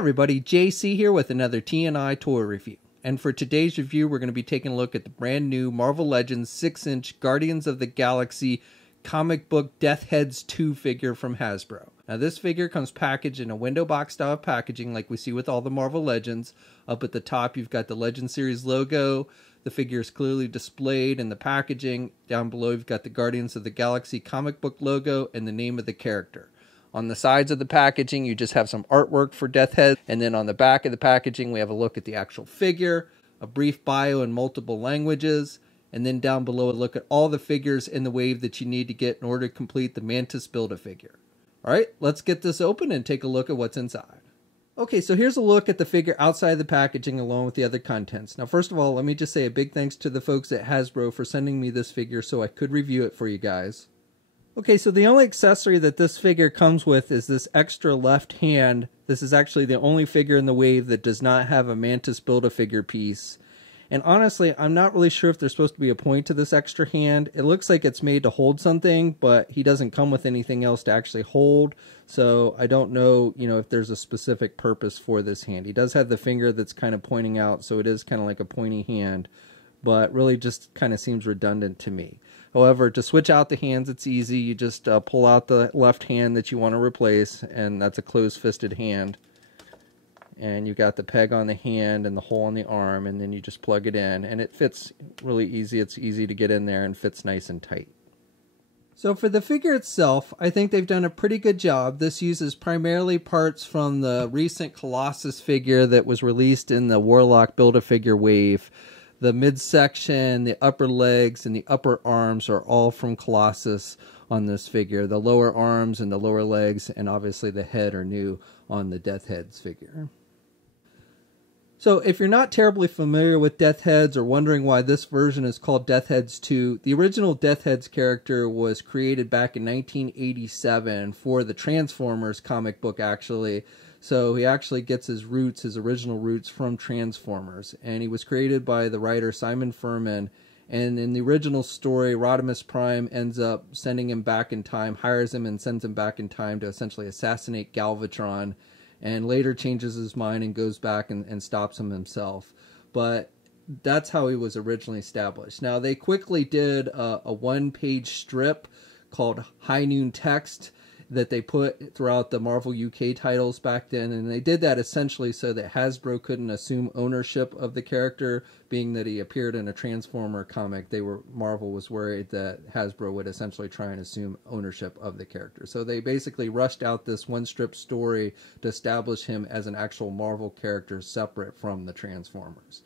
everybody, JC here with another TNI toy review. And for today's review, we're going to be taking a look at the brand new Marvel Legends 6-inch Guardians of the Galaxy comic book Death Heads 2 figure from Hasbro. Now this figure comes packaged in a window box style packaging like we see with all the Marvel Legends. Up at the top you've got the Legend Series logo. The figure is clearly displayed in the packaging. Down below you've got the Guardians of the Galaxy comic book logo and the name of the character. On the sides of the packaging, you just have some artwork for Death Head. And then on the back of the packaging, we have a look at the actual figure, a brief bio in multiple languages, and then down below, a look at all the figures in the wave that you need to get in order to complete the Mantis Build-A-Figure. All right, let's get this open and take a look at what's inside. Okay, so here's a look at the figure outside the packaging along with the other contents. Now, first of all, let me just say a big thanks to the folks at Hasbro for sending me this figure so I could review it for you guys. Okay, so the only accessory that this figure comes with is this extra left hand. This is actually the only figure in the wave that does not have a Mantis Build-A-Figure piece. And honestly, I'm not really sure if there's supposed to be a point to this extra hand. It looks like it's made to hold something, but he doesn't come with anything else to actually hold. So I don't know, if there's a specific purpose for this hand. He does have the finger that's kind of pointing out, so it is kind of like a pointy hand, but really just kind of seems redundant to me. However, to switch out the hands, it's easy. You just pull out the left hand that you want to replace, and that's a closed-fisted hand. And you got the peg on the hand and the hole on the arm, and then you just plug it in, and it fits really easy. It's easy to get in there and fits nice and tight. So for the figure itself, I think they've done a pretty good job. This uses primarily parts from the recent Colossus figure that was released in the Warlock Build-A-Figure wave. The midsection, the upper legs, and the upper arms are all from Colossus on this figure. The lower arms and the lower legs, and obviously the head, are new on the Death Heads figure. So if you're not terribly familiar with Death Heads or wondering why this version is called Death Heads 2, the original Death Heads character was created back in 1987 for the Transformers comic book, actually. So he actually gets his roots, his original roots, from Transformers. And he was created by the writer Simon Furman. And in the original story, Rodimus Prime ends up sending him back in time, hires him and sends him back in time to essentially assassinate Galvatron. And later changes his mind and goes back and stops him himself. But that's how he was originally established. Now, they quickly did a one-page strip called High Noon Text that they put throughout the Marvel UK titles back then, and they did that essentially so that Hasbro couldn't assume ownership of the character, being that he appeared in a Transformer comic. Marvel was worried that Hasbro would essentially try and assume ownership of the character. So they basically rushed out this one-strip story to establish him as an actual Marvel character separate from the Transformers.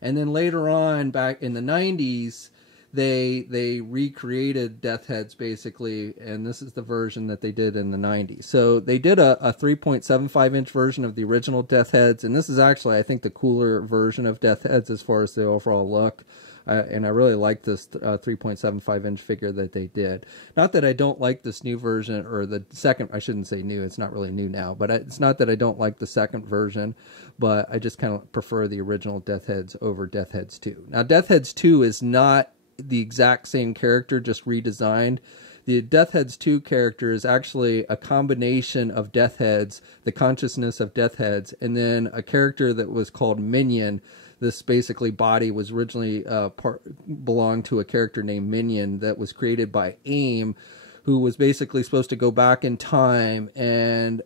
And then later on, back in the 90s, they recreated Death Heads basically, and this is the version that they did in the 90s. So they did a 3.75-inch version of the original Death Heads, and this is actually, I think, the cooler version of Death Heads as far as the overall look. And I really like this 3.75-inch figure that they did. Not that I don't like this new version, or the second, I shouldn't say new, it's not really new now, but it's not that I don't like the second version, but I just kind of prefer the original Death Heads over Death Heads 2. Now, Death Heads 2 is not the exact same character, just redesigned. The Death Heads 2 character is actually a combination of Death Heads, the consciousness of Death Heads, and then a character that was called Minion. This basically body was originally belonged to a character named Minion that was created by AIM, who was basically supposed to go back in time and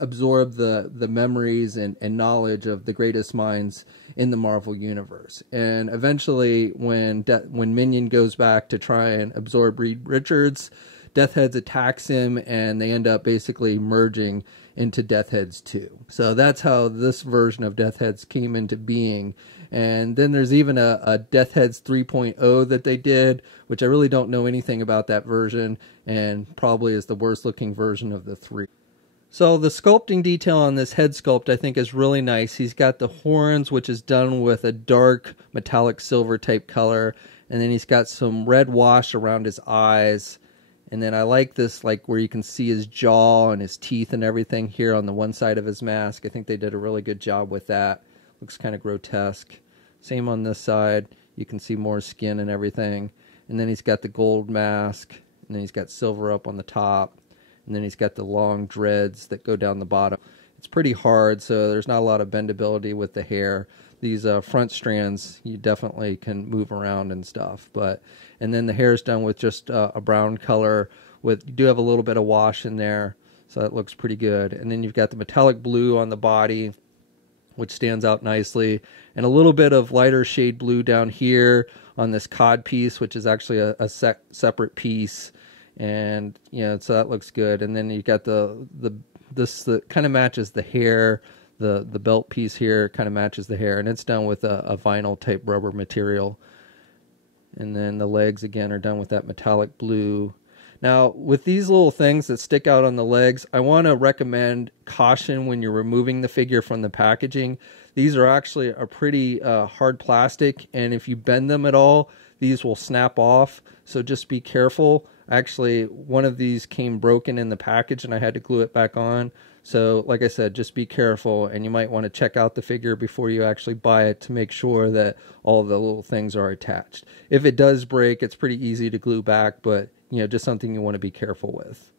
absorb the memories and knowledge of the greatest minds in the Marvel Universe. And eventually, when Minion goes back to try and absorb Reed Richards, Death Heads attacks him, and they end up basically merging into Death Heads 2. So that's how this version of Death Heads came into being. And then there's even a Death Heads 3.0 that they did, which I really don't know anything about that version, and probably is the worst looking version of the three. So the sculpting detail on this head sculpt I think is really nice. He's got the horns, which is done with a dark metallic silver type color, and then he's got some red wash around his eyes. And then I like this, like where you can see his jaw and his teeth and everything here on the one side of his mask. I think they did a really good job with that. Looks kind of grotesque. Same on this side. You can see more skin and everything. And then he's got the gold mask, and then he's got silver up on the top. And then he's got the long dreads that go down the bottom. It's pretty hard, so there's not a lot of bendability with the hair. These front strands, you definitely can move around and stuff. And then the hair is done with just a brown color. You do have a little bit of wash in there, so that looks pretty good. And then you've got the metallic blue on the body, which stands out nicely, and a little bit of lighter shade blue down here on this cod piece, which is actually a separate piece. And so that looks good. And then you got this that kind of matches the hair. The belt piece here kind of matches the hair, and it's done with a vinyl type rubber material. And then the legs again are done with that metallic blue. Now, with these little things that stick out on the legs, I want to recommend caution when you're removing the figure from the packaging. These are actually a pretty hard plastic, and if you bend them at all, these will snap off, so just be careful. Actually, one of these came broken in the package, and I had to glue it back on. So, like I said, just be careful, and you might want to check out the figure before you actually buy it to make sure that all the little things are attached. If it does break, it's pretty easy to glue back, but just something you want to be careful with.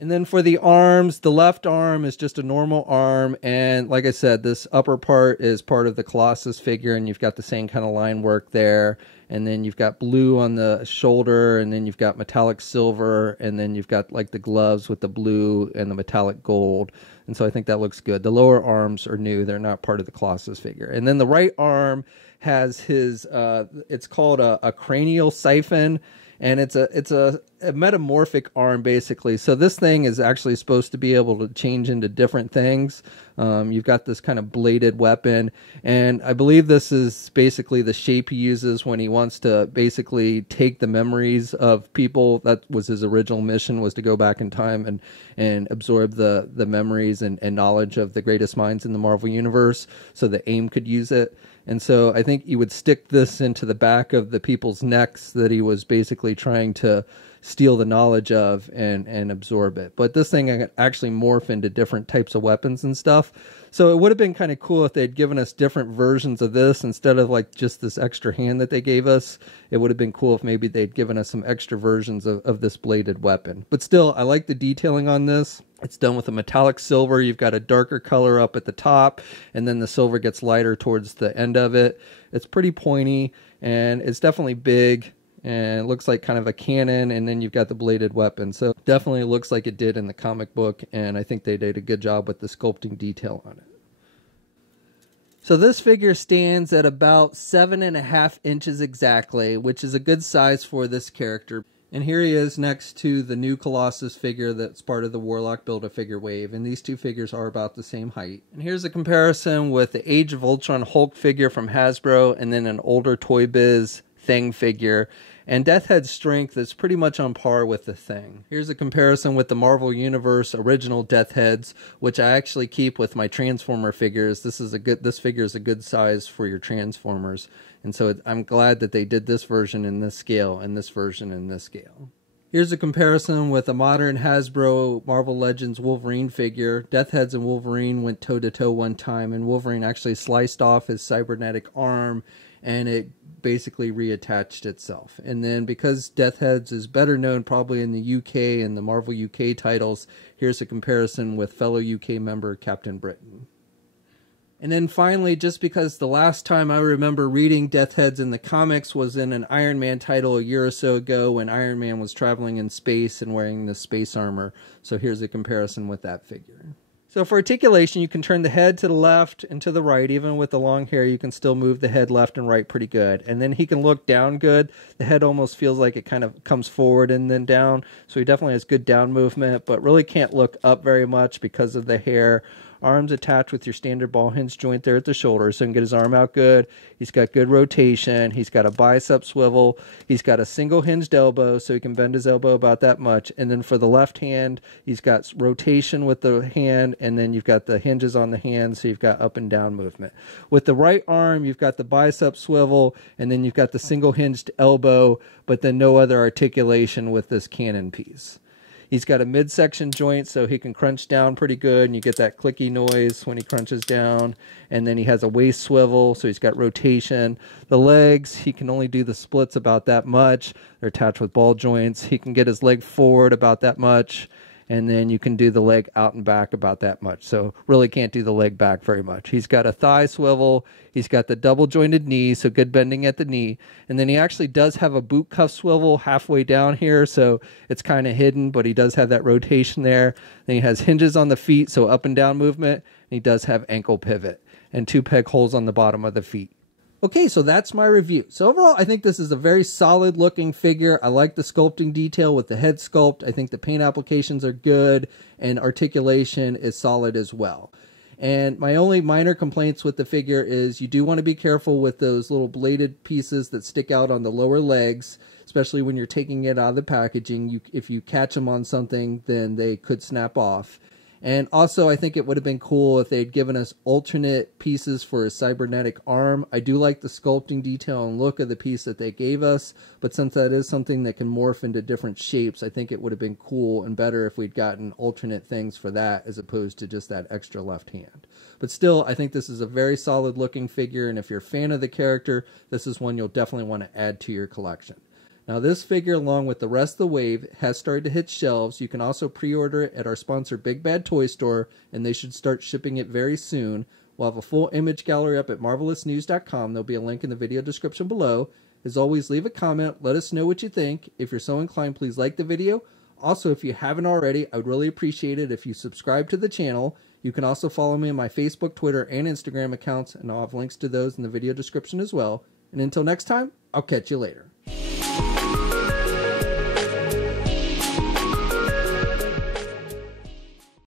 And then for the arms, the left arm is just a normal arm, and like I said, this upper part is part of the Colossus figure, and you've got the same kind of line work there. And then you've got blue on the shoulder, and then you've got metallic silver, and then you've got like the gloves with the blue and the metallic gold. And so I think that looks good. The lower arms are new. They're not part of the Colossus figure. And then the right arm has his, it's called a cranial siphon, and it's a metamorphic arm basically. So this thing is actually supposed to be able to change into different things. You've got this kind of bladed weapon, and I believe this is basically the shape he uses when he wants to basically take the memories of people. That was his original mission, was to go back in time and absorb the memories and knowledge of the greatest minds in the Marvel Universe, so that AIM could use it. And so I think he would stick this into the back of the people's necks that he was basically trying to steal the knowledge of and absorb it. But this thing could actually morph into different types of weapons and stuff. So it would have been kind of cool if they'd given us different versions of this instead of like just this extra hand that they gave us. It would have been cool if maybe they'd given us some extra versions of this bladed weapon. But still, I like the detailing on this. It's done with a metallic silver. You've got a darker color up at the top, and then the silver gets lighter towards the end of it. It's pretty pointy, and it's definitely big, and it looks like kind of a cannon, and then you've got the bladed weapon. So definitely looks like it did in the comic book, and I think they did a good job with the sculpting detail on it. So this figure stands at about 7.5 inches exactly, which is a good size for this character. And here he is next to the new Colossus figure that's part of the Warlock Build-A-Figure wave. And these two figures are about the same height. And here's a comparison with the Age of Ultron Hulk figure from Hasbro, and then an older Toy Biz Thing figure. And Deathhead's strength is pretty much on par with the Thing. Here's a comparison with the Marvel Universe original Deathheads, which I actually keep with my Transformer figures. This figure is a good size for your Transformers. And so I'm glad that they did this version in this scale and this version in this scale. Here's a comparison with a modern Hasbro Marvel Legends Wolverine figure. Deathheads and Wolverine went toe-to-toe one time, and Wolverine actually sliced off his cybernetic arm, and it basically reattached itself. And then because Deathheads is better known probably in the UK and the Marvel UK titles, here's a comparison with fellow UK member Captain Britain. And then finally, just because the last time I remember reading Deathheads in the comics was in an Iron Man title a year or so ago when Iron Man was traveling in space and wearing the space armor. So here's a comparison with that figure. So for articulation, you can turn the head to the left and to the right. Even with the long hair, you can still move the head left and right pretty good. And then he can look down good. The head almost feels like it kind of comes forward and then down. So he definitely has good down movement, but really can't look up very much because of the hair. Arms attached with your standard ball hinge joint there at the shoulder, so he can get his arm out good. He's got good rotation. He's got a bicep swivel. He's got a single hinged elbow, so he can bend his elbow about that much. And then for the left hand, he's got rotation with the hand, and then you've got the hinges on the hand, so you've got up and down movement. With the right arm, you've got the bicep swivel, and then you've got the single hinged elbow, but then no other articulation with this cannon piece. He's got a midsection joint, so he can crunch down pretty good, and you get that clicky noise when he crunches down. And then he has a waist swivel, so he's got rotation. The legs, he can only do the splits about that much. They're attached with ball joints. He can get his leg forward about that much. and then you can do the leg out and back about that much. So really can't do the leg back very much. He's got a thigh swivel. He's got the double jointed knee, so good bending at the knee. And then he actually does have a boot cuff swivel halfway down here, so it's kind of hidden, but he does have that rotation there. Then he has hinges on the feet, so up and down movement. And he does have ankle pivot and 2 peg holes on the bottom of the feet. Okay, so that's my review. So overall, I think this is a very solid looking figure. I like the sculpting detail with the head sculpt. I think the paint applications are good and articulation is solid as well. And my only minor complaints with the figure is you do want to be careful with those little bladed pieces that stick out on the lower legs, especially when you're taking it out of the packaging. If you catch them on something, then they could snap off. And also, I think it would have been cool if they'd given us alternate pieces for a cybernetic arm. I do like the sculpting detail and look of the piece that they gave us, but since that is something that can morph into different shapes, I think it would have been cool and better if we'd gotten alternate things for that as opposed to just that extra left hand. But still, I think this is a very solid looking figure, and if you're a fan of the character, this is one you'll definitely want to add to your collection. Now this figure, along with the rest of the wave, has started to hit shelves. You can also pre-order it at our sponsor Big Bad Toy Store, and they should start shipping it very soon. We'll have a full image gallery up at marvelousnews.com. There'll be a link in the video description below. As always, leave a comment. Let us know what you think. If you're so inclined, please like the video. Also, if you haven't already, I would really appreciate it if you subscribe to the channel. You can also follow me on my Facebook, Twitter, and Instagram accounts, and I'll have links to those in the video description as well. And until next time, I'll catch you later.